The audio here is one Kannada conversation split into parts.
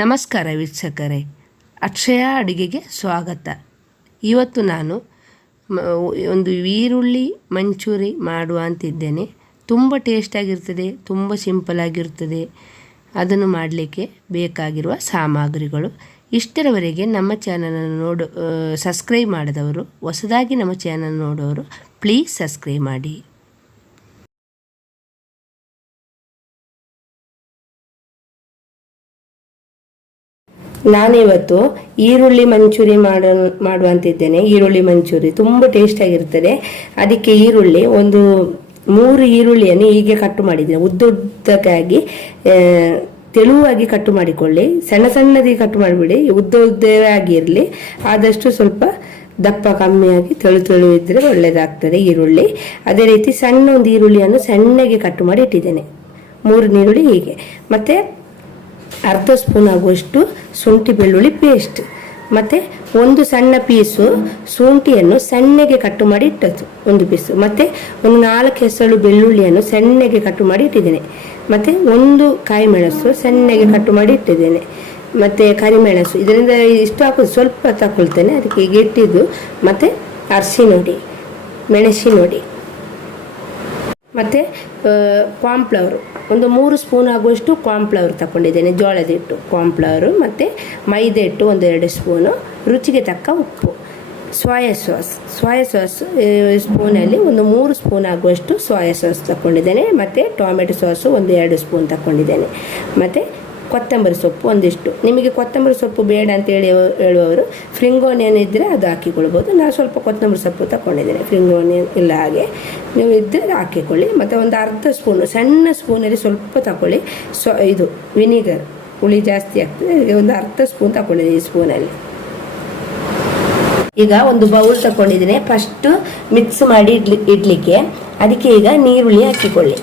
ನಮಸ್ಕಾರ ವೀಕ್ಷಕರೇ. ಅಕ್ಷಯ ಅಡುಗೆಗೆ ಸ್ವಾಗತ. ಇವತ್ತು ನಾನು ಒಂದು ಈರುಳ್ಳಿ ಮಂಚೂರಿ ಮಾಡುವ ಅಂತಿದ್ದೇನೆ. ತುಂಬ ಟೇಸ್ಟಾಗಿರ್ತದೆ ತುಂಬ ಸಿಂಪಲಾಗಿರ್ತದೆ ಅದನ್ನು ಮಾಡಲಿಕ್ಕೆ ಬೇಕಾಗಿರುವ ಸಾಮಗ್ರಿಗಳು. ಇಷ್ಟರವರೆಗೆ ನಮ್ಮ ಚಾನಲನ್ನು ನೋಡು ಸಬ್ಸ್ಕ್ರೈಬ್ ಮಾಡಿದವರು, ಹೊಸದಾಗಿ ನಮ್ಮ ಚಾನಲ್ ನೋಡೋರು ಪ್ಲೀಸ್ ಸಬ್ಸ್ಕ್ರೈಬ್ ಮಾಡಿ. ನಾನಿವತ್ತು ಈರುಳ್ಳಿ ಮಂಚೂರಿ ಮಾಡ, ಮಾಡುವಂತಿದ್ದೇನೆ. ಈರುಳ್ಳಿ ಮಂಚೂರಿ ತುಂಬ ಟೇಸ್ಟಾಗಿರ್ತದೆ ಅದಕ್ಕೆ ಈರುಳ್ಳಿ ಒಂದು ಮೂರು ಈರುಳ್ಳಿಯನ್ನು ಹೀಗೆ ಕಟ್ಟು ಮಾಡಿದ್ದೇನೆ. ಉದ್ದುದ್ದಕ್ಕಾಗಿ ತೆಳುವಾಗಿ ಕಟ್ಟು ಮಾಡಿಕೊಳ್ಳಿ. ಸಣ್ಣ ಸಣ್ಣದಾಗಿ ಕಟ್ ಮಾಡಿಬಿಡಿ. ಉದ್ದ ಉದ್ದವಾಗಿರಲಿ ಆದಷ್ಟು ಸ್ವಲ್ಪ ದಪ್ಪ ಕಮ್ಮಿಯಾಗಿ ತೆಳು ತೆಳು ಇದ್ದರೆ ಒಳ್ಳೆಯದಾಗ್ತದೆ ಈರುಳ್ಳಿ. ಅದೇ ರೀತಿ ಸಣ್ಣ ಒಂದು ಈರುಳ್ಳಿಯನ್ನು ಸಣ್ಣಗೆ ಕಟ್ ಮಾಡಿ ಇಟ್ಟಿದ್ದೇನೆ. ಮೂರು ಈರುಳ್ಳಿ ಹೀಗೆ. ಮತ್ತೆ ಅರ್ಧ ಸ್ಪೂನ್ ಆಗುವಷ್ಟು ಶುಂಠಿ ಬೆಳ್ಳುಳ್ಳಿ ಪೇಸ್ಟ್ ಮತ್ತೆ ಒಂದು ಸಣ್ಣ ಪೀಸು ಶುಂಠಿಯನ್ನು ಸಣ್ಣಗೆ ಕಟ್ಟು ಮಾಡಿ ಇಟ್ಟದ್ದು, ಒಂದು ಪೀಸು ಮತ್ತೆ ಒಂದು ನಾಲ್ಕು ಹೆಸರು ಬೆಳ್ಳುಳ್ಳಿಯನ್ನು ಸಣ್ಣಗೆ ಕಟ್ಟು ಮಾಡಿ ಇಟ್ಟಿದ್ದೇನೆ. ಮತ್ತೆ ಒಂದು ಕಾಯಿ ಮೆಣಸು ಸಣ್ಣಗೆ ಕಟ್ಟು ಮಾಡಿ ಇಟ್ಟಿದ್ದೇನೆ. ಮತ್ತೆ ಕರಿಮೆಣಸು ಇದರಿಂದ ಇಷ್ಟು ಹಾಕೋದು ಸ್ವಲ್ಪ ತಗೊಳ್ತೇನೆ ಅದಕ್ಕೆ ಈಗ ಇಟ್ಟಿದ್ದು ಮತ್ತೆ ಮೆಣಸಿ ಮೆಣಸಿನೊಡಿ ಮತ್ತು ಕಾಂಪ್ಲವರು ಒಂದು ಮೂರು ಸ್ಪೂನ್ ಆಗುವಷ್ಟು ಕಾಂಪ್ಲವರ್ ತಗೊಂಡಿದ್ದೇನೆ ಜೋಳದ ಹಿಟ್ಟು ಕಾಂಪ್ಲವರು ಮತ್ತು ಮೈದಾ ಹಿಟ್ಟು ಒಂದು ಎರಡು ಸ್ಪೂನು ರುಚಿಗೆ ತಕ್ಕ ಉಪ್ಪು. ಸೋಯಾ ಸಾಸ್ ಸೋಯಾ ಸಾಸ್ ಸ್ಪೂನಲ್ಲಿ ಒಂದು ಮೂರು ಸ್ಪೂನ್ ಆಗುವಷ್ಟು ಸೋಯಾ ಸಾಸ್ ತಗೊಂಡಿದ್ದೇನೆ ಮತ್ತು ಟೊಮೆಟೊ ಸಾಸು ಒಂದು ಎರಡು ಸ್ಪೂನ್ ತಗೊಂಡಿದ್ದೇನೆ ಮತ್ತು ಕೊತ್ತಂಬರಿ ಸೊಪ್ಪು ಒಂದಿಷ್ಟು. ನಿಮಗೆ ಕೊತ್ತಂಬರಿ ಸೊಪ್ಪು ಬೇಡ ಅಂತ ಹೇಳಿ ಹೇಳುವವರು ಫ್ರಿಂಗೋನಿಯನ್ ಇದ್ದರೆ ಅದು ಹಾಕಿಕೊಳ್ಬೋದು. ನಾನು ಸ್ವಲ್ಪ ಕೊತ್ತಂಬರಿ ಸೊಪ್ಪು ತಗೊಂಡಿದ್ದೇನೆ ಫ್ರಿಂಗೋನಿಯನ್ ಇಲ್ಲ ಹಾಗೆ. ನೀವು ಇದ್ದರೆ ಹಾಕಿಕೊಳ್ಳಿ. ಮತ್ತು ಒಂದು ಅರ್ಧ ಸ್ಪೂನು ಸಣ್ಣ ಸ್ಪೂನಲ್ಲಿ ಸ್ವಲ್ಪ ತಗೊಳ್ಳಿ ಸೊ, ಇದು ವಿನಿಗರ್ ಹುಳಿ ಜಾಸ್ತಿ ಆಗ್ತದೆ. ಅದಕ್ಕೆ ಒಂದು ಅರ್ಧ ಸ್ಪೂನ್ ತಗೊಂಡಿದ್ದೀನಿ ಈ ಸ್ಪೂನಲ್ಲಿ ಈಗ ಒಂದು ಬೌಲ್ ತಗೊಂಡಿದ್ದೀನಿ ಫಸ್ಟು ಮಿಕ್ಸ್ ಮಾಡಿ ಇಡ್ಲಿ ಇಡಲಿಕ್ಕೆ. ಅದಕ್ಕೆ ಈಗ ನೀರುಳ್ಳಿ ಹಾಕಿಕೊಳ್ಳಿ.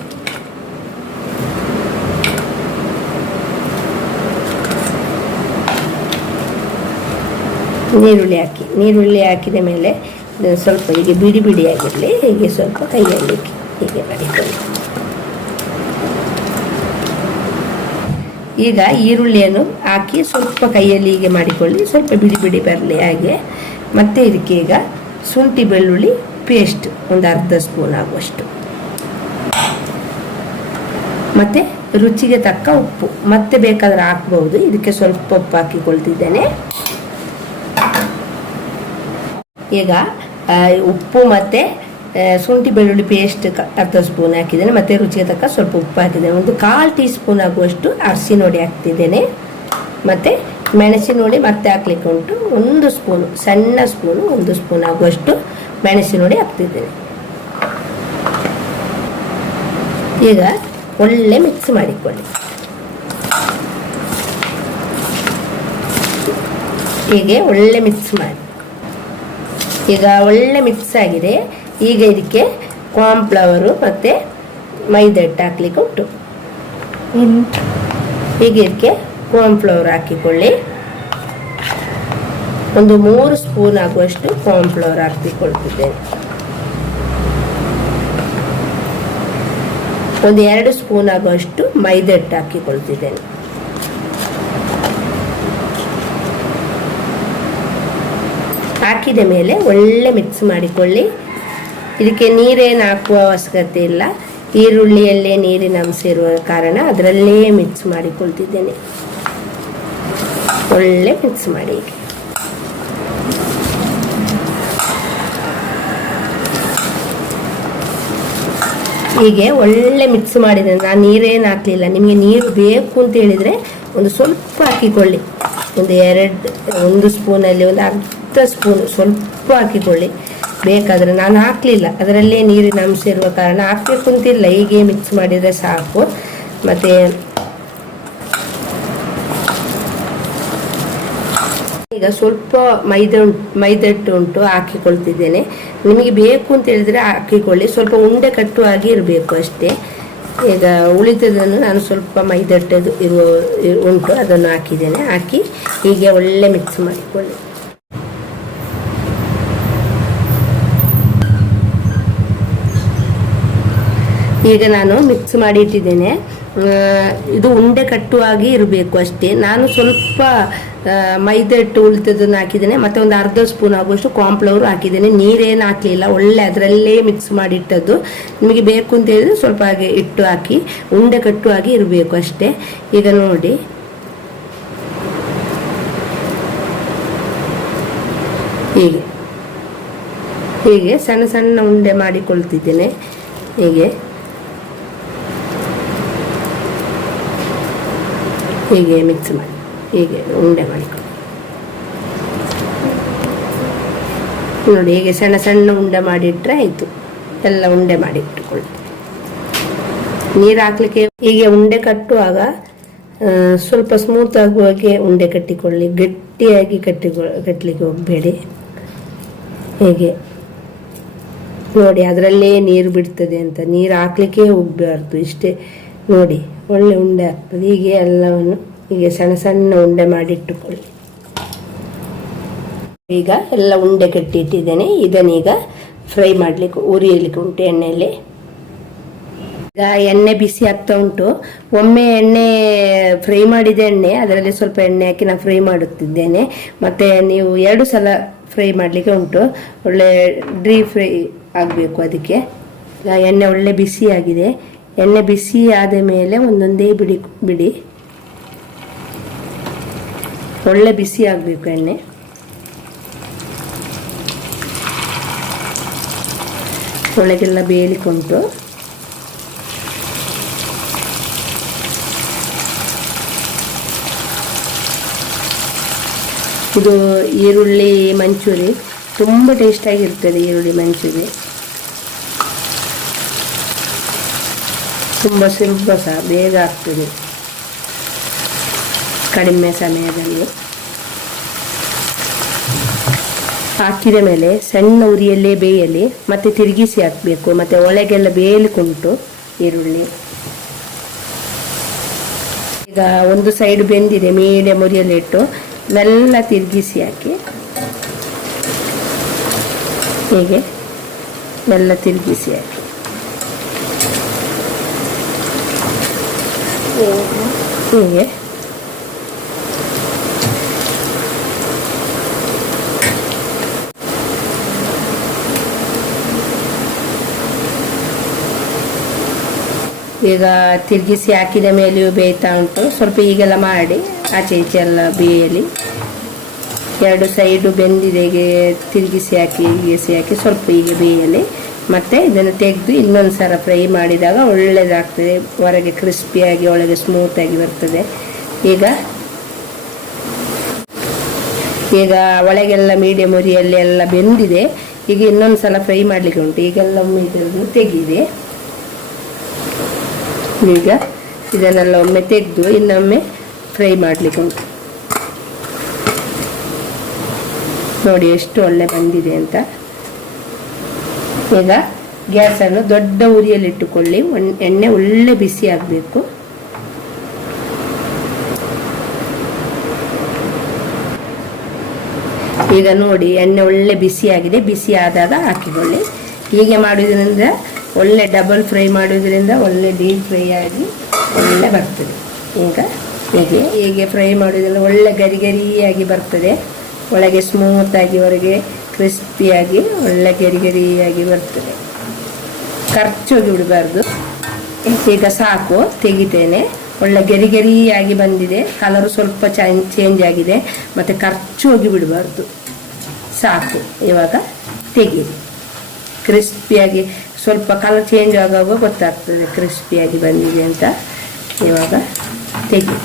ನೀರುಳ್ಳಿ ಹಾಕಿ, ನೀರುಳ್ಳಿ ಹಾಕಿದ ಮೇಲೆ ಸ್ವಲ್ಪ ಹೀಗೆ ಬಿಡಿ ಬಿಡಿಯಾಗಿರಲಿ, ಹೀಗೆ ಸ್ವಲ್ಪ ಕೈಯಲ್ಲಿ ಹೀಗೆ ಮಾಡಿಕೊಳ್ಳಿ. ಈಗ ಈರುಳ್ಳಿಯನ್ನು ಹಾಕಿ ಸ್ವಲ್ಪ ಕೈಯಲ್ಲಿ ಹೀಗೆ ಮಾಡಿಕೊಳ್ಳಿ, ಸ್ವಲ್ಪ ಬಿಡಿ ಬಿಡಿ ಬರಲಿ ಹಾಗೆ. ಮತ್ತೆ ಇದಕ್ಕೆ ಈಗ ಶುಂಠಿ ಬೆಳ್ಳುಳ್ಳಿ ಪೇಸ್ಟ್ ಒಂದು ಅರ್ಧ ಸ್ಪೂನ್ ಆಗುವಷ್ಟು. ಮತ್ತೆ ರುಚಿಗೆ ತಕ್ಕ ಉಪ್ಪು, ಮತ್ತೆ ಬೇಕಾದ್ರೆ ಹಾಕ್ಬಹುದು, ಇದಕ್ಕೆ ಸ್ವಲ್ಪ ಉಪ್ಪು ಹಾಕಿಕೊಳ್ತಿದ್ದೇನೆ. ಈಗ ಉಪ್ಪು ಮತ್ತು ಶುಂಠಿ ಬೆಳ್ಳುಳ್ಳಿ ಪೇಸ್ಟ್ ಅರ್ಧ ಸ್ಪೂನ್ ಹಾಕಿದ್ದೇನೆ. ಮತ್ತು ರುಚಿಗೆ ತಕ್ಕ ಸ್ವಲ್ಪ ಉಪ್ಪು ಹಾಕಿದ್ದೇನೆ. ಒಂದು ಕಾಲು ಟೀ ಸ್ಪೂನ್ ಆಗುವಷ್ಟು ಅರಿಶಿನೊಡಿ ಹಾಕ್ತಿದ್ದೇನೆ. ಮತ್ತು ಮೆಣಸಿನೊಡಿ ಮತ್ತೆ ಹಾಕ್ಲಿಕ್ಕೆ ಉಂಟು. ಒಂದು ಸ್ಪೂನು ಸಣ್ಣ ಸ್ಪೂನು ಒಂದು ಸ್ಪೂನ್ ಆಗುವಷ್ಟು ಮೆಣಸಿನೊಡಿ ಹಾಕ್ತಿದ್ದೇನೆ. ಈಗ ಒಳ್ಳೆ ಮಿಕ್ಸ್ ಮಾಡಿಕೊಳ್ಳಿ. ಹೀಗೆ ಒಳ್ಳೆ ಮಿಕ್ಸ್ ಮಾಡಿ. ಈಗ ಒಳ್ಳೆ ಮಿಕ್ಸ್ ಆಗಿದೆ. ಈಗ ಇದಕ್ಕೆ ಕಾರ್ನ್ಫ್ಲವರು ಮತ್ತು ಮೈದಾ ಹಿಟ್ಟು ಹಾಕ್ಲಿಕ್ಕೆ ಉಂಟು. ಈಗ ಇದಕ್ಕೆ ಕಾರ್ನ್ಫ್ಲವರ್ ಹಾಕಿಕೊಳ್ಳಿ. ಒಂದು ಮೂರು ಸ್ಪೂನ್ ಆಗುವಷ್ಟು ಕಾರ್ನ್ಫ್ಲವರ್ ಹಾಕಿಕೊಳ್ತಿದ್ದೇನೆ ಒಂದು ಎರಡು ಸ್ಪೂನ್ ಆಗುವಷ್ಟು ಮೈದಾ ಹಿಟ್ಟು ಹಾಕಿಕೊಳ್ತಿದ್ದೇನೆ. ಹಾಕಿದ ಮೇಲೆ ಒಳ್ಳೆ ಮಿಕ್ಸ್ ಮಾಡಿಕೊಳ್ಳಿ. ಇದಕ್ಕೆ ನೀರೇನು ಹಾಕುವ ಅವಶ್ಯಕತೆ ಇಲ್ಲ. ಈರುಳ್ಳಿಯಲ್ಲೇ ನೀರಿನ ಅಂಶ ಇರುವ ಕಾರಣ ಅದರಲ್ಲೇ ಮಿಕ್ಸ್ ಮಾಡಿಕೊಳ್ತಿದ್ದೇನೆ. ಒಳ್ಳೆ ಮಿಕ್ಸ್ ಮಾಡಿ ಹೀಗೆ. ಒಳ್ಳೆ ಮಿಕ್ಸ್ ಮಾಡಿದೆ ನಾನು ನೀರೇನು ಹಾಕಲಿಲ್ಲ. ನಿಮಗೆ ನೀರು ಬೇಕು ಅಂತ ಹೇಳಿದರೆ ಒಂದು ಸ್ವಲ್ಪ ಹಾಕಿಕೊಳ್ಳಿ. ಒಂದು ಎರಡು, ಒಂದು ಸ್ಪೂನಲ್ಲಿ ಒಂದು ಅರ್ಧ ಸ್ಪೂನ್ ಸ್ವಲ್ಪ ಹಾಕಿಕೊಳ್ಳಿ. ಬೇಕಾದರೆ ನಾನು ಹಾಕಲಿಲ್ಲ. ಅದರಲ್ಲೇ ನೀರಿನ ಅಂಶ ಇರುವ ಕಾರಣ ಹಾಕಬೇಕು ಅಂತಿಲ್ಲ. ಹೀಗೆ ಮಿಕ್ಸ್ ಮಾಡಿದರೆ ಸಾಕು. ಮತ್ತು ಈಗ ಸ್ವಲ್ಪ ಮೈದ ಮೈದಟ್ಟು ಉಂಟು, ಹಾಕಿಕೊಳ್ತಿದ್ದೇನೆ. ನಿಮಗೆ ಬೇಕು ಅಂತ ಹೇಳಿದರೆ ಹಾಕಿಕೊಳ್ಳಿ. ಸ್ವಲ್ಪ ಉಂಡೆ ಕಟ್ಟುವಾಗಿ ಇರಬೇಕು ಅಷ್ಟೇ. ಈಗ ಉಳಿದದನ್ನು ನಾನು ಸ್ವಲ್ಪ ಮೈದಟ್ಟದು ಇರುವ ಉಂಟು. ಅದನ್ನು ಹಾಕಿದ್ದೇನೆ. ಹಾಕಿ ಹೀಗೆ ಒಳ್ಳೆ ಮಿಕ್ಸ್ ಮಾಡಿಕೊಳ್ಳಿ. ಈಗ ನಾನು ಮಿಕ್ಸ್ ಮಾಡಿ ಇಟ್ಟಿದ್ದೇನೆ. ಇದು ಉಂಡೆ ಕಟ್ಟುವಾಗಿ ಇರಬೇಕು ಅಷ್ಟೇ. ನಾನು ಸ್ವಲ್ಪ ಮೈದಾ ಹಿಟ್ಟು ಉಳಿತದನ್ನು ಹಾಕಿದ್ದೇನೆ. ಮತ್ತೆ ಒಂದು ಅರ್ಧ ಸ್ಪೂನ್ ಆಗುವಷ್ಟು ಕಾಂಪ್ಲವರು ಹಾಕಿದ್ದೇನೆ. ನೀರೇನು ಹಾಕಲಿಲ್ಲ. ಒಳ್ಳೆ ಅದರಲ್ಲೇ ಮಿಕ್ಸ್ ಮಾಡಿಟ್ಟದ್ದು ನಿಮಗೆ ಬೇಕು ಅಂತ ಹೇಳಿದ್ರೆ ಸ್ವಲ್ಪ ಹಾಗೆ ಇಟ್ಟು ಹಾಕಿ, ಉಂಡೆ ಕಟ್ಟುವಾಗಿ ಇರಬೇಕು ಅಷ್ಟೇ. ಈಗ ನೋಡಿ. ಹೀಗೆ. ಹೀಗೆ ಸಣ್ಣ ಸಣ್ಣ ಉಂಡೆ ಮಾಡಿಕೊಳ್ತಿದ್ದೇನೆ. ಹೀಗೆ. ಹೀಗೆ ಮಿಕ್ಸ್ ಮಾಡಿ, ಹೀಗೆ ಉಂಡೆ ಮಾಡಿಕೊಳ್ಳಿ ನೋಡಿ, ಹೀಗೆ ಸಣ್ಣ ಸಣ್ಣ ಉಂಡೆ ಮಾಡಿಟ್ರೆ ಆಯಿತು. ಎಲ್ಲ ಉಂಡೆ ಮಾಡಿ ಇಟ್ಟುಕೊಳ್ಳಿ ನೀರು ಹಾಕ್ಲಿಕ್ಕೆ ಹೀಗೆ ಉಂಡೆ ಕಟ್ಟುವಾಗ ಸ್ವಲ್ಪ ಸ್ಮೂತ್ ಆಗುವ ಹಾಗೆ ಉಂಡೆ ಕಟ್ಟಿಕೊಳ್ಳಿ. ಗಟ್ಟಿಯಾಗಿ ಕಟ್ಟಿಕೊ ಕಟ್ಟಲಿಕ್ಕೆ ಹೋಗಬೇಡಿ. ಹೀಗೆ. ನೋಡಿ, ಅದರಲ್ಲೇ ನೀರು ಬಿಡ್ತದೆ ಅಂತ. ನೀರು ಹಾಕ್ಲಿಕ್ಕೆ ಹೋಗಬಾರ್ದು, ಇಷ್ಟೇ. ನೋಡಿ ಒಳ್ಳೆ ಉಂಡೆ ಆಗ್ತದೆ. ಹೀಗೆ ಎಲ್ಲವನ್ನು ಹೀಗೆ ಸಣ್ಣ ಸಣ್ಣ ಉಂಡೆ ಮಾಡಿಟ್ಟುಕೊಳ್ಳಿ. ಈಗ ಎಲ್ಲ ಉಂಡೆ ಕಟ್ಟಿಟ್ಟಿದ್ದೇನೆ. ಇದನ್ನೀಗ ಫ್ರೈ ಮಾಡಲಿಕ್ಕೆ ಉರಿಯಲಿಕ್ಕೆ ಉಂಟು ಎಣ್ಣೆಯಲ್ಲಿ. ಈಗ ಎಣ್ಣೆ ಬಿಸಿ ಆಗ್ತಾ ಉಂಟು. ಒಮ್ಮೆ ಎಣ್ಣೆ ಫ್ರೈ ಮಾಡಿದ ಎಣ್ಣೆ, ಅದರಲ್ಲಿ ಸ್ವಲ್ಪ ಎಣ್ಣೆ ಹಾಕಿ ನಾನು ಫ್ರೈ ಮಾಡುತ್ತಿದ್ದೇನೆ. ಮತ್ತೆ ನೀವು ಎರಡು ಸಲ ಫ್ರೈ ಮಾಡಲಿಕ್ಕೆ ಉಂಟು. ಒಳ್ಳೆ ಡ್ರೀ ಫ್ರೈ ಆಗಬೇಕು ಅದಕ್ಕೆ. ಎಣ್ಣೆ ಒಳ್ಳೆ ಬಿಸಿಯಾಗಿದೆ. ಎಣ್ಣೆ ಬಿಸಿ ಆದ ಮೇಲೆ ಒಂದೊಂದೇ ಬಿಡಿ ಬಿಡಿ. ಒಳ್ಳೆ ಬಿಸಿ ಆಗಬೇಕು ಎಣ್ಣೆ. ಒಳಗೆಲ್ಲ ಬೇಲಿಕೊಂಡು ಇದು ಈರುಳ್ಳಿ ಮಂಚೂರಿ. ತುಂಬ ಟೇಸ್ಟಾಗಿರ್ತದೆ ಈರುಳ್ಳಿ ಮಂಚೂರಿ. ತುಂಬ ಸುಲಭ ಸಹ, ಬೇಗ ಆಗ್ತದೆ. ಕಡಿಮೆ ಸಮಯದಲ್ಲಿ. ಹಾಕಿದ ಮೇಲೆ ಸಣ್ಣ ಉರಿಯಲ್ಲೇ ಬೇಯಲಿ, ಮತ್ತೆ ತಿರುಗಿಸಿ ಹಾಕಬೇಕು. ಮತ್ತೆ ಒಳಗೆಲ್ಲ ಬೇಯಲಿಕ್ಕುಂಟು ಈರುಳ್ಳಿ. ಈಗ ಒಂದು ಸೈಡ್ ಬೆಂದಿದೆ ಮೇಲೆ ಮುರಿಯಲ್ಲಿ ಇಟ್ಟು ಮೆಲ್ಲ ತಿರುಗಿಸಿ ಹಾಕಿ. ಹೀಗೆ ಎಲ್ಲ ತಿರುಗಿಸಿ ಹಾಕಿ. ಹೀಗೆ ಈಗ ತಿರುಗಿಸಿ ಹಾಕಿದ ಮೇಲೆಯೂ ಬೇಯ್ತಾ ಉಂಟು. ಸ್ವಲ್ಪ ಈಗೆಲ್ಲ ಮಾಡಿ, ಆಚೆ ಈಚೆ ಎಲ್ಲ ಬೇಯಲಿ. ಎರಡು ಸೈಡು ಬೆಂದಿದೆ ತಿರುಗಿಸಿ ಹಾಕಿ ಹೀಗಿಸಿ ಹಾಕಿ ಸ್ವಲ್ಪ ಹೀಗೆ ಬೇಯಲಿ. ಮತ್ತೆ ಇದನ್ನು ತೆಗೆದು ಇನ್ನೊಂದು ಸಲ ಫ್ರೈ ಮಾಡಿದಾಗ ಒಳ್ಳೆಯದಾಗ್ತದೆ ಹೊರಗೆ ಕ್ರಿಸ್ಪಿಯಾಗಿ ಒಳಗೆ ಸ್ಮೂತಾಗಿ ಬರ್ತದೆ. ಈಗ ಈಗ ಒಳಗೆಲ್ಲ ಮೀಡಿಯಂ ಉರಿಯಲ್ಲಿ ಎಲ್ಲ ಬೆಂದಿದೆ. ಈಗ ಇನ್ನೊಂದು ಸಲ ಫ್ರೈ ಮಾಡಲಿಕ್ಕೆ ಉಂಟು. ಈಗೆಲ್ಲ ಒಮ್ಮೆ ಇದನ್ನು ತೆಗೆದಿದೆ ಈಗ ಇದನ್ನೆಲ್ಲ ಒಮ್ಮೆ ತೆಗೆದು ಇನ್ನೊಮ್ಮೆ ಫ್ರೈ ಮಾಡಲಿಕ್ಕೆ ಉಂಟು. ನೋಡಿ ಎಷ್ಟು ಒಳ್ಳೆ ಬಂದಿದೆ ಅಂತ. ಈಗ ಗ್ಯಾಸನ್ನು ದೊಡ್ಡ ಉರಿಯಲ್ಲಿ ಇಟ್ಟುಕೊಳ್ಳಿ. ಒನ್- ಎಣ್ಣೆ ಒಳ್ಳೆ ಬಿಸಿ ಆಗಬೇಕು. ಈಗ ನೋಡಿ, ಎಣ್ಣೆ ಒಳ್ಳೆ ಬಿಸಿ ಆಗಿದೆ. ಬಿಸಿ ಆದಾಗ ಹಾಕಿಕೊಳ್ಳಿ. ಹೀಗೆ ಮಾಡೋದ್ರಿಂದ ಒಳ್ಳೆ ಡಬಲ್ ಫ್ರೈ ಮಾಡೋದ್ರಿಂದ ಒಳ್ಳೆ ಡೀಪ್ ಫ್ರೈ ಆಗಿ ಒಳ್ಳೆ ಬರ್ತದೆ. ಈಗ ಹೀಗೆ ಹೀಗೆ ಫ್ರೈ ಮಾಡೋದ್ರಿಂದ ಒಳ್ಳೆ ಗರಿ ಗರಿಯಾಗಿ ಬರ್ತದೆ. ಒಳಗೆ ಸ್ಮೂತಾಗಿ ಹೊರಗೆ ಕ್ರಿಸ್ಪಿಯಾಗಿ ಒಳ್ಳೆ ಗರಿ ಗರಿಯಾಗಿ ಬರ್ತದೆ. ಖರ್ಚೋಗಿ ಬಿಡಬಾರ್ದು. ಈಗ ಸಾಕು, ತೆಗಿತೇನೆ. ಒಳ್ಳೆ ಗೆರಿ ಗೆರಿಯಾಗಿ ಬಂದಿದೆ. ಕಲರು ಸ್ವಲ್ಪ ಚೇಂಜ್ ಆಗಿದೆ. ಮತ್ತು ಖರ್ಚು ಹೋಗಿ ಬಿಡಬಾರ್ದು. ಸಾಕು, ಇವಾಗ ತೆಗೀರಿ ಕ್ರಿಸ್ಪಿಯಾಗಿ ಸ್ವಲ್ಪ ಕಲರ್ ಚೇಂಜ್ ಆಗುವಾಗ ಗೊತ್ತಾಗ್ತದೆ ಕ್ರಿಸ್ಪಿಯಾಗಿ ಬಂದಿದೆ ಅಂತ. ಇವಾಗ ತೆಗಿ.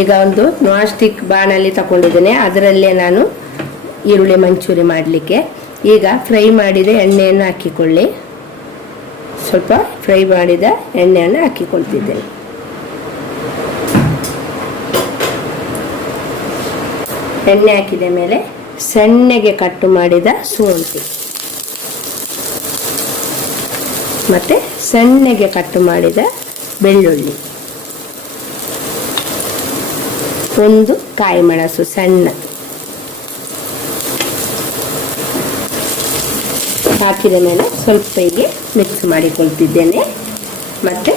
ಈಗ ಒಂದು ನಾನ್ ಸ್ಟಿಕ್ ಬಾಣಲ್ಲಿ ತಗೊಂಡಿದ್ದೇನೆ. ಅದರಲ್ಲೇ ನಾನು ಈರುಳ್ಳಿ ಮಂಚೂರಿ ಮಾಡಲಿಕ್ಕೆ. ಈಗ ಫ್ರೈ ಮಾಡಿದ ಎಣ್ಣೆಯನ್ನು ಹಾಕಿಕೊಳ್ಳಿ. ಸ್ವಲ್ಪ ಫ್ರೈ ಮಾಡಿದ ಎಣ್ಣೆಯನ್ನು ಹಾಕಿಕೊಳ್ತಿದ್ದೇನೆ. ಎಣ್ಣೆ ಹಾಕಿದ ಮೇಲೆ ಸಣ್ಣಗೆ ಕಟ್ಟು ಮಾಡಿದ ಶುಂಠಿ ಮತ್ತೆ ಸಣ್ಣಗೆ ಕಟ್ಟು ಮಾಡಿದ ಬೆಳ್ಳುಳ್ಳಿ. ಒಂದು ಕಾಯಿ ಮೆಣಸು ಸಣ್ಣ. ಹಾಕಿದ ಮೇಲೆ ಸ್ವಲ್ಪ ಹೀಗೆ ಮಿಕ್ಸ್ ಮಾಡಿಕೊಳ್ತಿದ್ದೇನೆ. ಮತ್ತು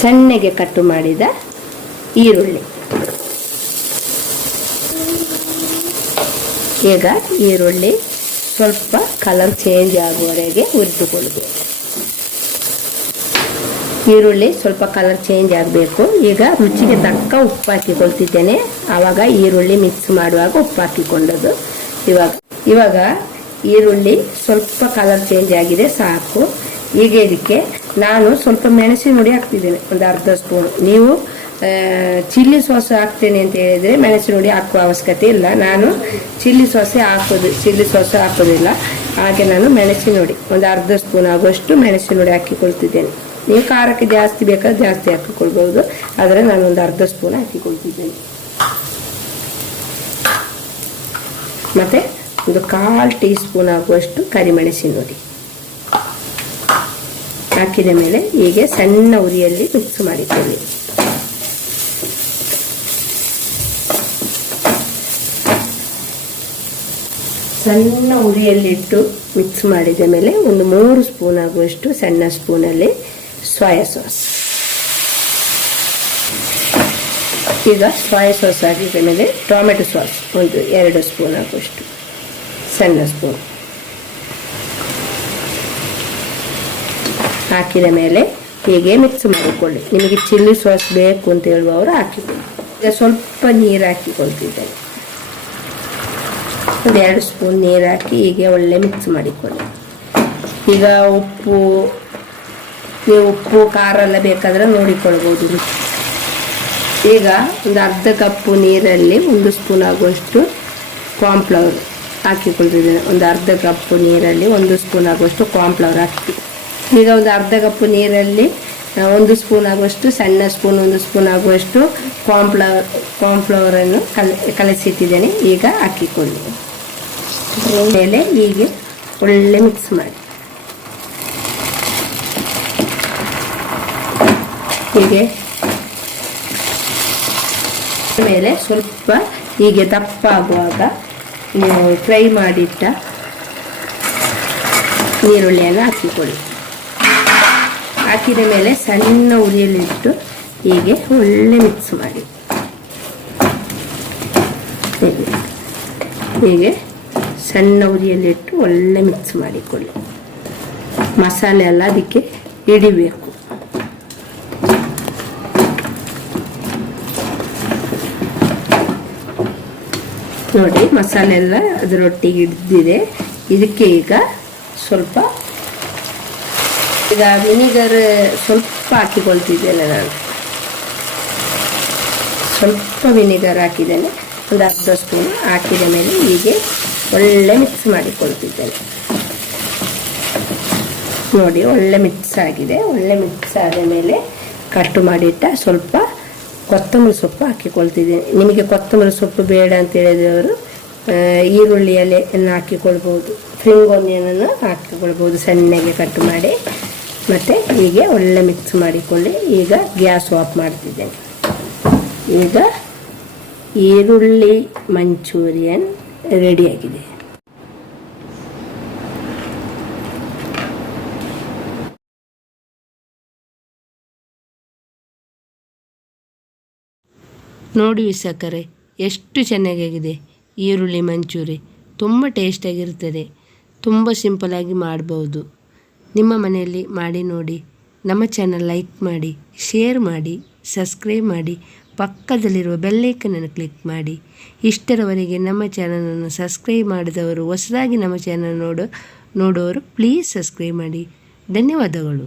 ಸಣ್ಣಗೆ ಕಟ್ಟು ಮಾಡಿದ ಈರುಳ್ಳಿ. ಈಗ ಈರುಳ್ಳಿ ಸ್ವಲ್ಪ ಕಲರ್ ಚೇಂಜ್ ಆಗುವವರೆಗೆ ಹುರಿದುಕೊಳ್ಬೇಕು ಈರುಳ್ಳಿ ಸ್ವಲ್ಪ ಕಲರ್ ಚೇಂಜ್ ಆಗಬೇಕು. ಈಗ ರುಚಿಗೆ ತಕ್ಕ ಉಪ್ಪು ಹಾಕಿಕೊಳ್ತಿದ್ದೇನೆ. ಆವಾಗ ಈರುಳ್ಳಿ ಮಿಕ್ಸ್ ಮಾಡುವಾಗ ಉಪ್ಪು ಹಾಕಿಕೊಂಡದ್ದು. ಇವಾಗ ಇವಾಗ ಈರುಳ್ಳಿ ಸ್ವಲ್ಪ ಕಲರ್ ಚೇಂಜ್ ಆಗಿದೆ, ಸಾಕು. ಈಗ ಇದಕ್ಕೆ ನಾನು ಸ್ವಲ್ಪ ಮೆಣಸಿನ ಹುಡಿ ಹಾಕ್ತಿದ್ದೇನೆ, ಒಂದು ಅರ್ಧ ಸ್ಪೂನ್ ನೀವು ಚಿಲ್ಲಿ ಸಾಸ್ ಹಾಕ್ತೇನೆ ಅಂತ ಹೇಳಿದರೆ ಮೆಣಸಿನ ಹುಡಿ ಹಾಕುವ ಅವಶ್ಯಕತೆ ಇಲ್ಲ. ನಾನು ಚಿಲ್ಲಿ ಸಾಸೇ ಹಾಕೋದು ಚಿಲ್ಲಿ ಸಾಸ್ ಹಾಕೋದಿಲ್ಲ. ಹಾಗೆ ನಾನು ಮೆಣಸಿನ ಹುಡಿ ಒಂದು ಅರ್ಧ ಸ್ಪೂನ್ ಆಗುವಷ್ಟು ಮೆಣಸಿನ ಹುಡಿ ಹಾಕಿಕೊಳ್ತಿದ್ದೇನೆ. ನೀವು ಖಾರಕ್ಕೆ ಜಾಸ್ತಿ ಬೇಕಾದ್ರೆ ಜಾಸ್ತಿ ಹಾಕಿಕೊಳ್ಬೋದು ಆದರೆ ನಾನು ಒಂದು ಅರ್ಧ ಸ್ಪೂನ್ ಹಾಕಿಕೊಳ್ತಿದ್ದೇನೆ. ಮತ್ತೆ? ಒಂದು ಕಾಲು ಟೀ ಸ್ಪೂನ್ ಆಗುವಷ್ಟು ಕರಿಮೆಣಸಿನ ಹುಡಿ ಹಾಕಿದ ಮೇಲೆ ಹೀಗೆ ಸಣ್ಣ ಉರಿಯಲ್ಲಿ ಮಿಕ್ಸ್ ಮಾಡಿಕೊಳ್ಳಿ. ಸಣ್ಣ ಉರಿಯಲ್ಲಿಟ್ಟು ಮಿಕ್ಸ್ ಮಾಡಿದ ಮೇಲೆ ಒಂದು ಮೂರು ಸ್ಪೂನ್ ಆಗುವಷ್ಟು ಸಣ್ಣ ಸ್ಪೂನಲ್ಲಿ ಸೋಯಾ ಸಾಸ್ ಈಗ ಸೋಯಾ ಸಾಸ್ ಹಾಕಿದ ಮೇಲೆ ಟೊಮೆಟೊ ಸಾಸ್ ಒಂದು ಎರಡು ಸ್ಪೂನ್ ಆಗುವಷ್ಟು. ಸಣ್ಣ ಸ್ಪೂನ್ ಹಾಕಿದ ಮೇಲೆ ಹೀಗೆ ಮಿಕ್ಸ್ ಮಾಡಿಕೊಳ್ಳಿ. ನಿಮಗೆ ಚಿಲ್ಲಿ ಸಾಸ್ ಬೇಕು ಅಂತ ಹೇಳುವವರು ಹಾಕಿಕೊಳ್ಳಿ. ಈಗ ಸ್ವಲ್ಪ ನೀರು ಹಾಕಿಕೊಳ್ತಿದ್ದೇನೆ ಒಂದು ಎರಡು ಸ್ಪೂನ್ ನೀರು ಹಾಕಿ ಹೀಗೆ ಒಳ್ಳೆ ಮಿಕ್ಸ್ ಮಾಡಿಕೊಳ್ಳಿ. ಈಗ ಉಪ್ಪು ನೀವು ಉಪ್ಪು, ಖಾರ ಎಲ್ಲ ಬೇಕಾದರೆ ನೋಡಿಕೊಳ್ಬೋದು. ಈಗ ಒಂದು ಅರ್ಧ ಕಪ್ಪು ನೀರಲ್ಲಿ ಒಂದು ಸ್ಪೂನ್ ಆಗುವಷ್ಟು ಕಾರ್ನ್ಫ್ಲವರ್ ಹಾಕಿಕೊಳ್ತಿದ್ದೇನೆ ಒಂದು ಅರ್ಧ ಕಪ್ಪು ನೀರಲ್ಲಿ ಒಂದು ಸ್ಪೂನ್ ಆಗುವಷ್ಟು ಕಾರ್ನ್ಫ್ಲವರ್ ಹಾಕಿ. ಈಗ ಒಂದು ಅರ್ಧ ಕಪ್ಪು ನೀರಲ್ಲಿ ಒಂದು ಸ್ಪೂನ್ ಆಗುವಷ್ಟು ಸಣ್ಣ ಸ್ಪೂನ್, ಒಂದು ಸ್ಪೂನ್ ಆಗುವಷ್ಟು ಕಾರ್ನ್ಫ್ಲವರ್ ಕಾರ್ನ್ಫ್ಲವರನ್ನು ಕಲ, ಕಲಸಿಟ್ಟಿದ್ದೇನೆ. ಈಗ ಹಾಕಿಕೊಳ್ಳಿ. ಮೇಲೆ ಹೀಗೆ ಒಳ್ಳೆ ಮಿಕ್ಸ್ ಮಾಡಿ. ಹೀಗೆ. ಮೇಲೆ ಸ್ವಲ್ಪ ಹೀಗೆ ದಪ್ಪ ಆಗುವಾಗ ಫ್ರೈ ಮಾಡಿಟ್ಟ ನೀರುಳ್ಳಿಯನ್ನು ಹಾಕಿಕೊಳ್ಳಿ. ಹಾಕಿದ ಮೇಲೆ ಸಣ್ಣ ಉರಿಯಲ್ಲಿಟ್ಟು ಹೀಗೆ ಒಳ್ಳೆ ಮಿಕ್ಸ್ ಮಾಡಿ. ಹೀಗೆ ಹೀಗೆ ಸಣ್ಣ ಉರಿಯಲ್ಲಿಟ್ಟು ಒಳ್ಳೆ ಮಿಕ್ಸ್ ಮಾಡಿಕೊಳ್ಳಿ. ಮಸಾಲೆ ಎಲ್ಲ ಅದಕ್ಕೆ ಹಿಡಿಬೇಕು. ನೋಡಿ ಮಸಾಲೆ ಎಲ್ಲ ಅದರೊಟ್ಟಿಗೆ ಹಿಡಿದಿದೆ ಇದಕ್ಕೆ ಈಗ ಸ್ವಲ್ಪ ಈಗ ವಿನಿಗರ್ ಸ್ವಲ್ಪ ಹಾಕಿಕೊಳ್ತಿದ್ದೇನೆ ನಾನು. ಸ್ವಲ್ಪ ವಿನಿಗರ್ ಹಾಕಿದ್ದೇನೆ. ಒಂದು ಅರ್ಧ ಸ್ಪೂನ್ ಹಾಕಿದ ಮೇಲೆ ಹೀಗೆ ಒಳ್ಳೆ ಮಿಕ್ಸ್ ಮಾಡಿಕೊಳ್ತಿದ್ದೇನೆ. ನೋಡಿ ಒಳ್ಳೆ ಮಿಕ್ಸ್ ಆಗಿದೆ. ಒಳ್ಳೆ ಮಿಕ್ಸ್ ಆದ ಮೇಲೆ ಕಟ್ ಮಾಡಿಟ್ಟ ಸ್ವಲ್ಪ ಕೊತ್ತಂಬರಿ ಸೊಪ್ಪು ಹಾಕಿಕೊಳ್ತಿದ್ದೇನೆ ನಿಮಗೆ ಕೊತ್ತಂಬರಿ ಸೊಪ್ಪು ಬೇಡ ಅಂತ ಹೇಳಿದವರು ಈರುಳ್ಳಿ ಎಲೆಯನ್ನು ಹಾಕಿಕೊಳ್ಬೋದು ಸ್ಪ್ರಿಂಗ್ ಆನಿಯನನ್ನು ಹಾಕಿಕೊಳ್ಬೋದು ಸಣ್ಣಗೆ ಕಟ್ ಮಾಡಿ. ಮತ್ತು ಹೀಗೆ ಒಳ್ಳೆ ಮಿಕ್ಸ್ ಮಾಡಿಕೊಳ್ಳಿ ಈಗ ಗ್ಯಾಸ್ ಆಫ್ ಮಾಡ್ತಿದ್ದೇನೆ ಈಗ ಈರುಳ್ಳಿ, ಮಂಚೂರಿಯನ್ ರೆಡಿಯಾಗಿದೆ ನೋಡಿ ಸಕ್ಕರೆ, ಎಷ್ಟು ಚೆನ್ನಾಗಿದೆ ಈರುಳ್ಳಿ ಮಂಚೂರಿ ತುಂಬ ಟೇಸ್ಟಾಗಿರ್ತದೆ ತುಂಬ ಸಿಂಪಲಾಗಿ ಮಾಡ್ಬೋದು. ನಿಮ್ಮ ಮನೆಯಲ್ಲಿ ಮಾಡಿ ನೋಡಿ. ನಮ್ಮ ಚಾನಲ್ ಲೈಕ್ ಮಾಡಿ ಶೇರ್ ಮಾಡಿ ಸಬ್ಸ್ಕ್ರೈಬ್ ಮಾಡಿ, ಪಕ್ಕದಲ್ಲಿರುವ ಬೆಲ್ಲೈಕನನ್ನು ಕ್ಲಿಕ್ ಮಾಡಿ. ಇಷ್ಟರವರೆಗೆ ನಮ್ಮ ಚಾನಲನ್ನು ಸಬ್ಸ್ಕ್ರೈಬ್ ಮಾಡಿದವರು ಹೊಸದಾಗಿ ನಮ್ಮ ಚಾನಲ್ ನೋಡೋ, ನೋಡೋರು ಪ್ಲೀಸ್ ಸಬ್ಸ್ಕ್ರೈಬ್ ಮಾಡಿ. ಧನ್ಯವಾದಗಳು.